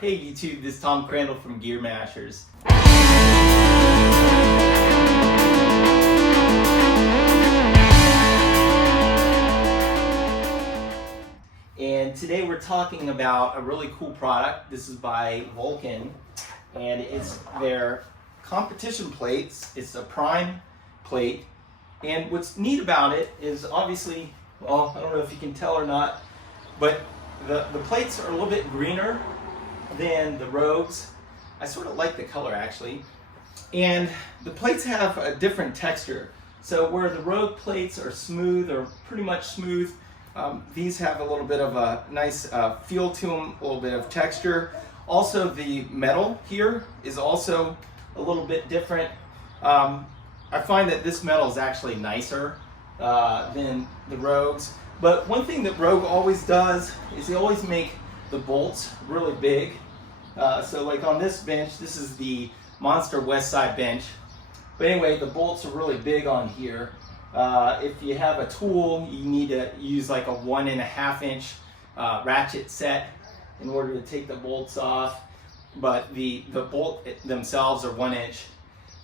Hey YouTube, this is Tom Crandall from Gear Mashers. And today we're talking about a really cool product. This is by Vulcan, and it's their competition plates. It's a prime plate, and what's neat about it is obviously, well, I don't know if you can tell or not, but the plates are a little bit greener than the Rogues. I sort of like the color actually. And the plates have a different texture. So where the Rogue plates are smooth or pretty much smooth, these have a little bit of a nice feel to them, a little bit of texture. Also the metal here is also a little bit different. I find that this metal is actually nicer than the Rogues. But one thing that Rogue always does is they always make the bolts really big. So like on this bench, this is the Monster West Side bench. But anyway, the bolts are really big on here. If you have a tool, you need to use like a 1.5 inch ratchet set in order to take the bolts off. But the bolt themselves are 1 inch.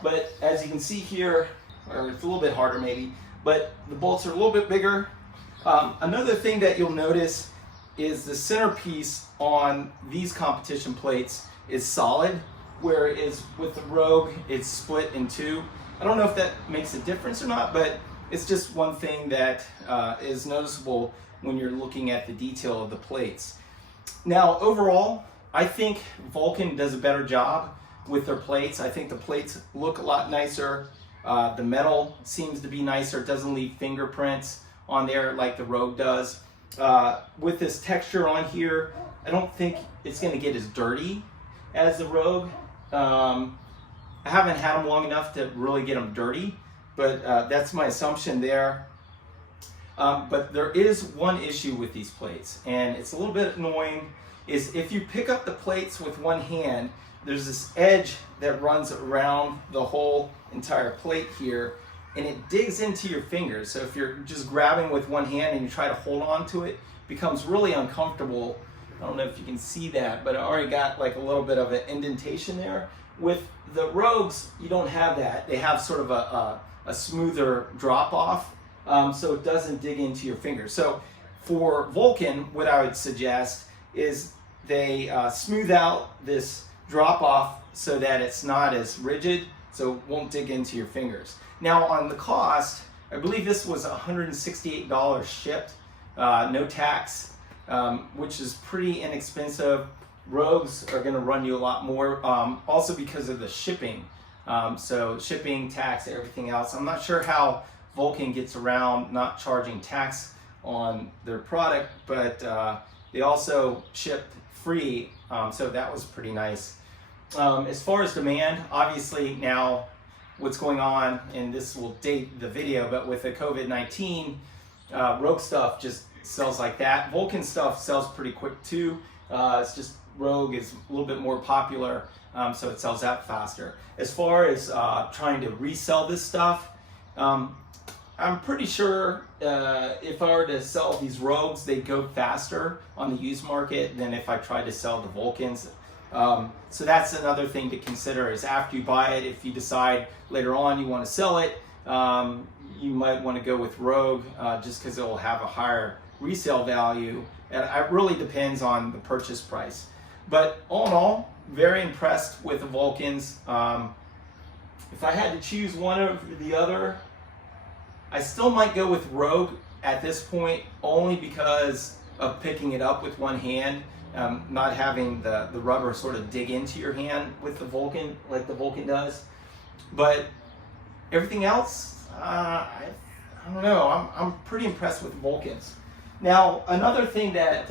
But as you can see here, or it's a little bit harder maybe, but the bolts are a little bit bigger. Another thing that you'll notice is the centerpiece on these competition plates is solid, whereas with the Rogue it's split in two. I don't know if that makes a difference or not, but it's just one thing that is noticeable when you're looking at the detail of the plates. Now overall, I think Vulcan does a better job with their plates. I think the plates look a lot nicer. The metal seems to be nicer. It doesn't leave fingerprints on there like the Rogue does. With this texture on here, I don't think it's going to get as dirty as the Rogue. I haven't had them long enough to really get them dirty, but that's my assumption there. But there is one issue with these plates, and it's a little bit annoying, is if you pick up the plates with one hand, there's this edge that runs around the whole entire plate here, and it digs into your fingers. So if you're just grabbing with one hand and you try to hold on to it, it becomes really uncomfortable. I don't know if you can see that, but I already got like a little bit of an indentation there. With the Rogues, you don't have that. They have sort of a smoother drop off, so it doesn't dig into your fingers. So for Vulcan, what I would suggest is they smooth out this drop off so that it's not as rigid, so it won't dig into your fingers. Now on the cost, I believe this was $168 shipped, no tax, which is pretty inexpensive. Rogues are going to run you a lot more, also because of the shipping. So shipping, tax, everything else. I'm not sure how Vulcan gets around not charging tax on their product, but they also shipped free, so that was pretty nice. As far as demand, obviously now what's going on, and this will date the video, but with the COVID-19, Rogue stuff just sells like that. Vulcan stuff sells pretty quick too. It's just Rogue is a little bit more popular, so it sells out faster. As far as trying to resell this stuff, I'm pretty sure if I were to sell these Rogues, they'd go faster on the used market than if I tried to sell the Vulcans. So that's another thing to consider, is after you buy it, if you decide later on you want to sell it, you might want to go with Rogue just because it will have a higher resale value. And it really depends on the purchase price. But all in all, very impressed with the Vulcans. If I had to choose one over the other, I still might go with Rogue at this point, only because of picking it up with one hand. Not having the rubber sort of dig into your hand with the Vulcan like the Vulcan does. But everything else, I don't know, I'm pretty impressed with Vulcans. Now another thing that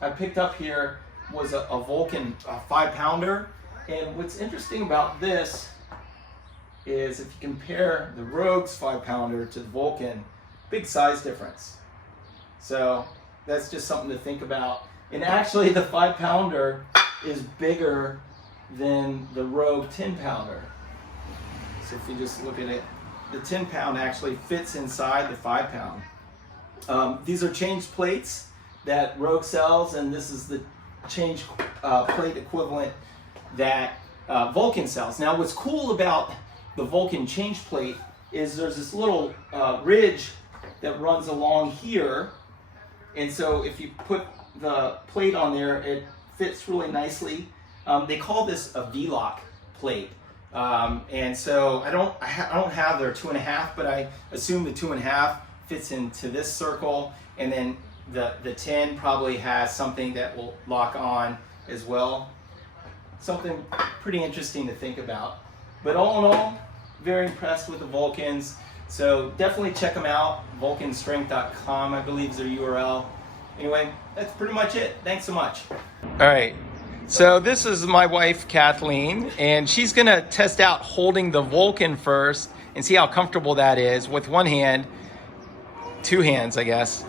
I picked up here was a Vulcan 5-pounder, and what's interesting about this is if you compare the Rogue's 5-pounder to the Vulcan, big size difference. So that's just something to think about. And actually the 5-pounder is bigger than the Rogue 10-pounder. So if you just look at it, the 10-pound actually fits inside the 5-pound. These are changed plates that Rogue sells, and this is the change plate equivalent that Vulcan sells. Now, what's cool about the Vulcan change plate is there's this little ridge that runs along here, and so if you put the plate on there, it fits really nicely. They call this a V-lock plate, and so I don't have their 2.5, but I assume the 2.5 fits into this circle, and then the 10 probably has something that will lock on as well. Something pretty interesting to think about. But all in all, very impressed with the Vulcans. So definitely check them out. vulcanstrength.com, I believe, is their URL. Anyway, that's pretty much it. Thanks so much. All right. So this is my wife, Kathleen, and she's going to test out holding the Vulcan first and see how comfortable that is with one hand, 2 hands, I guess.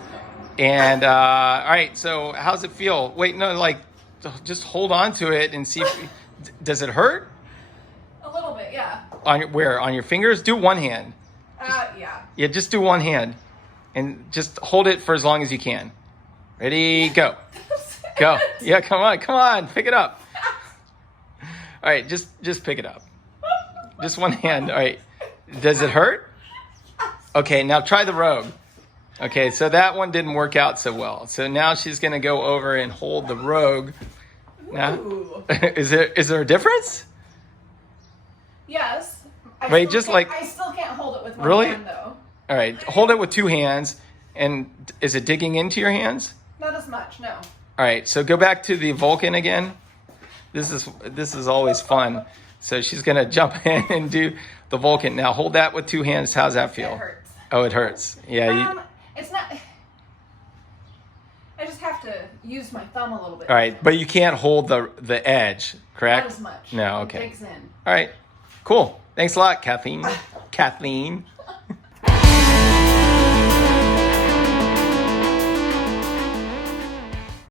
And all right, so how's it feel? Wait, no, like just hold on to it and see if, does it hurt? A little bit, yeah. Where? On your fingers? Do one hand. Yeah. Yeah, just do one hand and just hold it for as long as you can. Ready, go. Go. Yeah, come on, pick it up. All right, just pick it up. Just one hand. All right. Does it hurt? Okay, now try the Rogue. Okay, so that one didn't work out so well. So now she's gonna go over and hold the Rogue. Now, is there a difference? Yes. Wait, just like I still can't hold it with one really? hand though. All right, hold it with 2 hands. And is it digging into your hands? Not as much, no. All right, so go back to the Vulcan again. This is always fun. So she's gonna jump in and do the Vulcan. Now hold that with 2 hands. How's that feel? It hurts. Oh, it hurts. Yeah. It's not. I just have to use my thumb a little bit. All right, but you can't hold the edge, correct? Not as much. No, It okay. digs in. All right, cool. Thanks a lot, Kathleen. Kathleen.